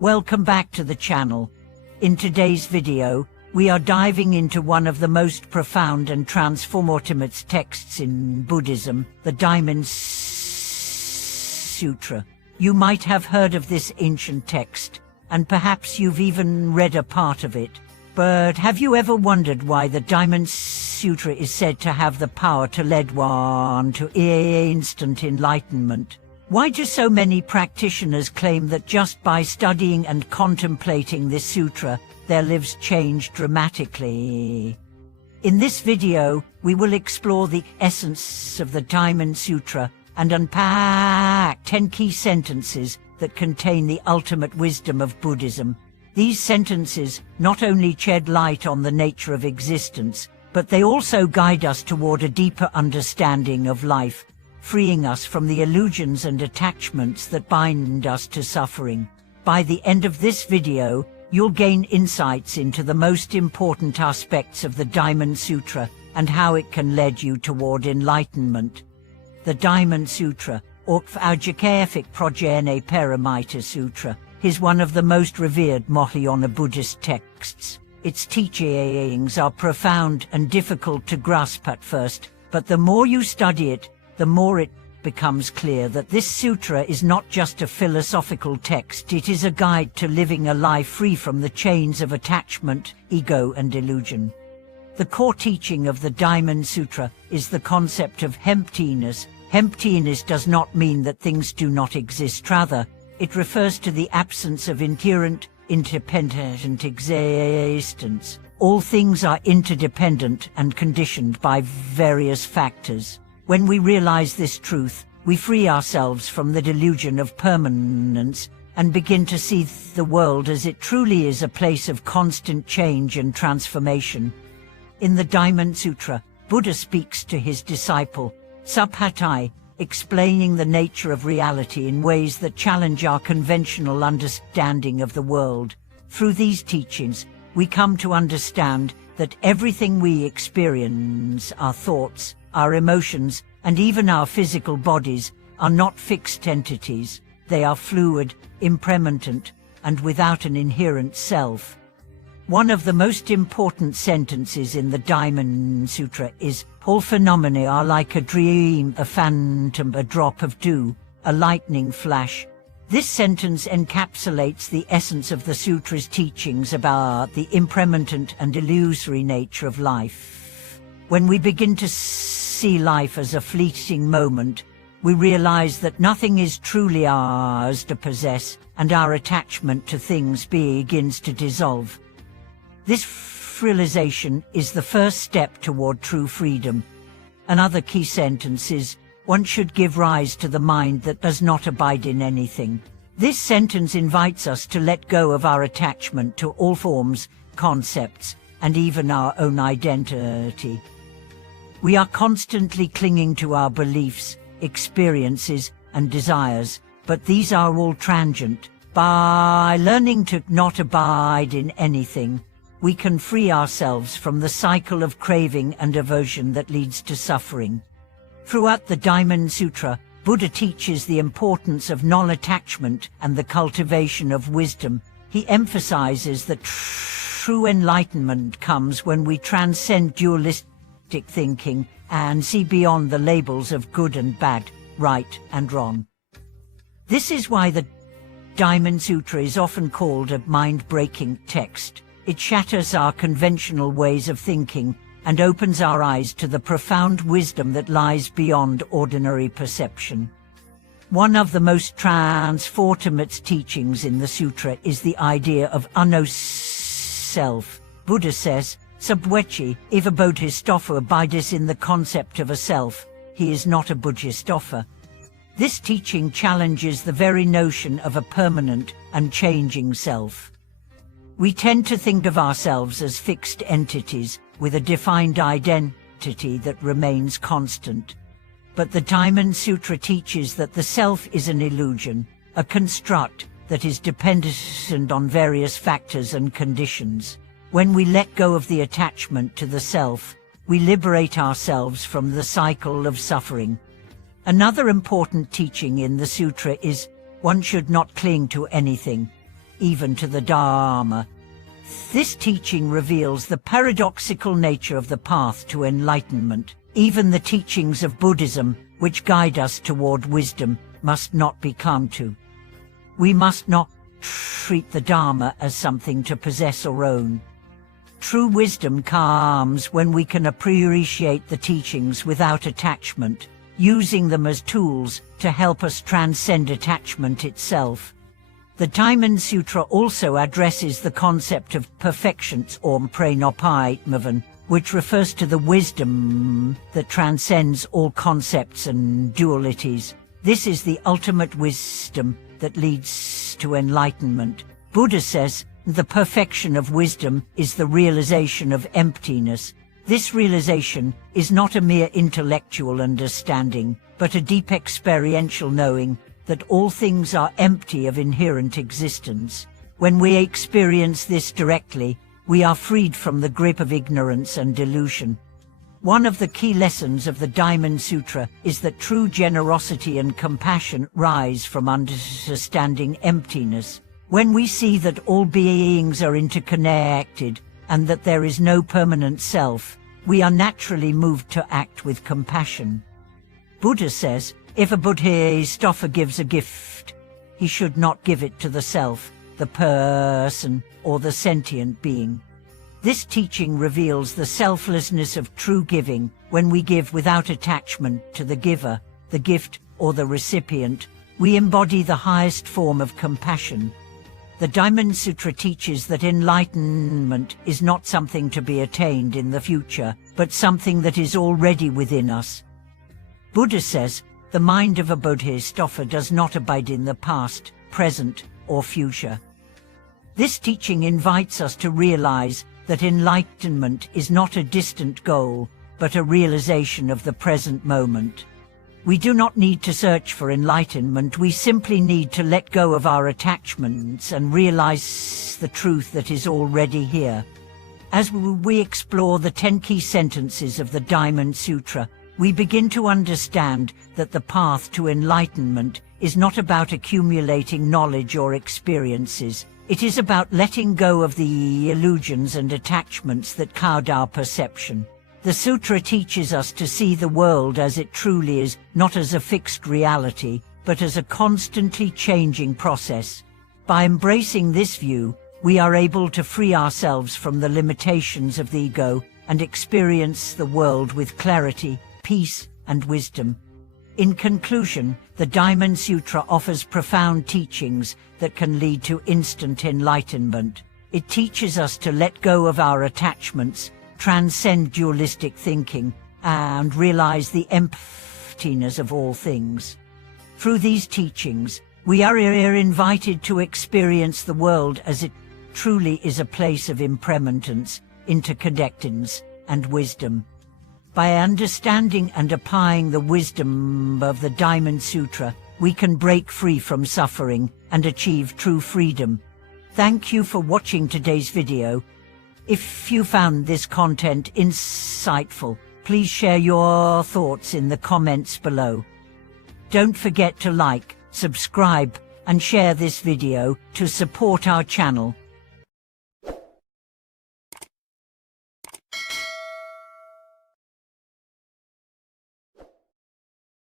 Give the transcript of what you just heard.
Welcome back to the channel. In today's video, we are diving into one of the most profound and transformative texts in Buddhism, the Diamond Sutra. You might have heard of this ancient text, and perhaps you've even read a part of it. But have you ever wondered why the Diamond Sutra is said to have the power to lead one to instant enlightenment? Why do so many practitioners claim that just by studying and contemplating this sutra, their lives change dramatically? In this video, we will explore the essence of the Diamond Sutra and unpack 10 key sentences that contain the ultimate wisdom of Buddhism. These sentences not only shed light on the nature of existence, but they also guide us toward a deeper understanding of life, freeing us from the illusions and attachments that bind us to suffering. By the end of this video, you'll gain insights into the most important aspects of the Diamond Sutra and how it can lead you toward enlightenment. The Diamond Sutra, or Aujikayafik Prajna Paramita Sutra, is one of the most revered Mahayana Buddhist texts. Its teachings are profound and difficult to grasp at first, but the more you study it, the more it becomes clear that this sutra is not just a philosophical text, it is a guide to living a life free from the chains of attachment, ego, and illusion. The core teaching of the Diamond Sutra is the concept of emptiness. Emptiness does not mean that things do not exist, rather, it refers to the absence of inherent, independent existence. All things are interdependent and conditioned by various factors. When we realize this truth, we free ourselves from the delusion of permanence and begin to see the world as it truly is, a place of constant change and transformation. In the Diamond Sutra, Buddha speaks to his disciple, Subhatai, explaining the nature of reality in ways that challenge our conventional understanding of the world. Through these teachings, we come to understand that everything we experience, our thoughts, our emotions, and even our physical bodies, are not fixed entities. They are fluid, impermanent, and without an inherent self. One of the most important sentences in the Diamond Sutra is, "All phenomena are like a dream, a phantom, a drop of dew, a lightning flash." This sentence encapsulates the essence of the sutra's teachings about the impermanent and illusory nature of life. When we begin to see life as a fleeting moment, we realize that nothing is truly ours to possess, and our attachment to things begins to dissolve. This realization is the first step toward true freedom. Another key sentence is, "One should give rise to the mind that does not abide in anything." This sentence invites us to let go of our attachment to all forms, concepts, and even our own identity. We are constantly clinging to our beliefs, experiences, and desires, but these are all transient. By learning to not abide in anything, we can free ourselves from the cycle of craving and aversion that leads to suffering. Throughout the Diamond Sutra, Buddha teaches the importance of non-attachment and the cultivation of wisdom. He emphasizes that true enlightenment comes when we transcend dualistic thinking and see beyond the labels of good and bad, right and wrong. This is why the Diamond Sutra is often called a mind-breaking text. It shatters our conventional ways of thinking and opens our eyes to the profound wisdom that lies beyond ordinary perception. One of the most transformative teachings in the sutra is the idea of unknown self. Buddha says, "Subwechi, if a bodhisattva abides in the concept of a self, he is not a bodhisattva." This teaching challenges the very notion of a permanent and changing self. We tend to think of ourselves as fixed entities with a defined identity that remains constant. But the Diamond Sutra teaches that the self is an illusion, a construct that is dependent on various factors and conditions. When we let go of the attachment to the self, we liberate ourselves from the cycle of suffering. Another important teaching in the sutra is, one should not cling to anything. even to the Dharma. This teaching reveals the paradoxical nature of the path to enlightenment. Even the teachings of Buddhism, which guide us toward wisdom, must not be come to. We must not treat the Dharma as something to possess or own. True wisdom comes when we can appreciate the teachings without attachment, using them as tools to help us transcend attachment itself. The Diamond Sutra also addresses the concept of perfection or pranopaimavan, which refers to the wisdom that transcends all concepts and dualities. This is the ultimate wisdom that leads to enlightenment. Buddha says, the perfection of wisdom is the realization of emptiness. This realization is not a mere intellectual understanding, but a deep experiential knowing that all things are empty of inherent existence. When we experience this directly, we are freed from the grip of ignorance and delusion. One of the key lessons of the Diamond Sutra is that true generosity and compassion rise from understanding emptiness. When we see that all beings are interconnected and that there is no permanent self, we are naturally moved to act with compassion. Buddha says, if a Bodhisattva gives a gift, he should not give it to the self, the person, or the sentient being. This teaching reveals the selflessness of true giving. When we give without attachment to the giver, the gift, or the recipient, we embody the highest form of compassion. The Diamond Sutra teaches that enlightenment is not something to be attained in the future, but something that is already within us. Buddha says, the mind of a Bodhisattva does not abide in the past, present, or future. This teaching invites us to realize that enlightenment is not a distant goal, but a realization of the present moment. We do not need to search for enlightenment, we simply need to let go of our attachments and realize the truth that is already here. As we explore the 10 key sentences of the Diamond Sutra, we begin to understand that the path to enlightenment is not about accumulating knowledge or experiences. It is about letting go of the illusions and attachments that cloud our perception. The sutra teaches us to see the world as it truly is, not as a fixed reality, but as a constantly changing process. By embracing this view, we are able to free ourselves from the limitations of the ego and experience the world with clarity, peace, and wisdom. In conclusion, the Diamond Sutra offers profound teachings that can lead to instant enlightenment. It teaches us to let go of our attachments, transcend dualistic thinking, and realize the emptiness of all things. Through these teachings, we are invited to experience the world as it truly is, a place of impermanence, interconnectedness, and wisdom. By understanding and applying the wisdom of the Diamond Sutra, we can break free from suffering and achieve true freedom. Thank you for watching today's video. If you found this content insightful, please share your thoughts in the comments below. Don't forget to like, subscribe, and share this video to support our channel.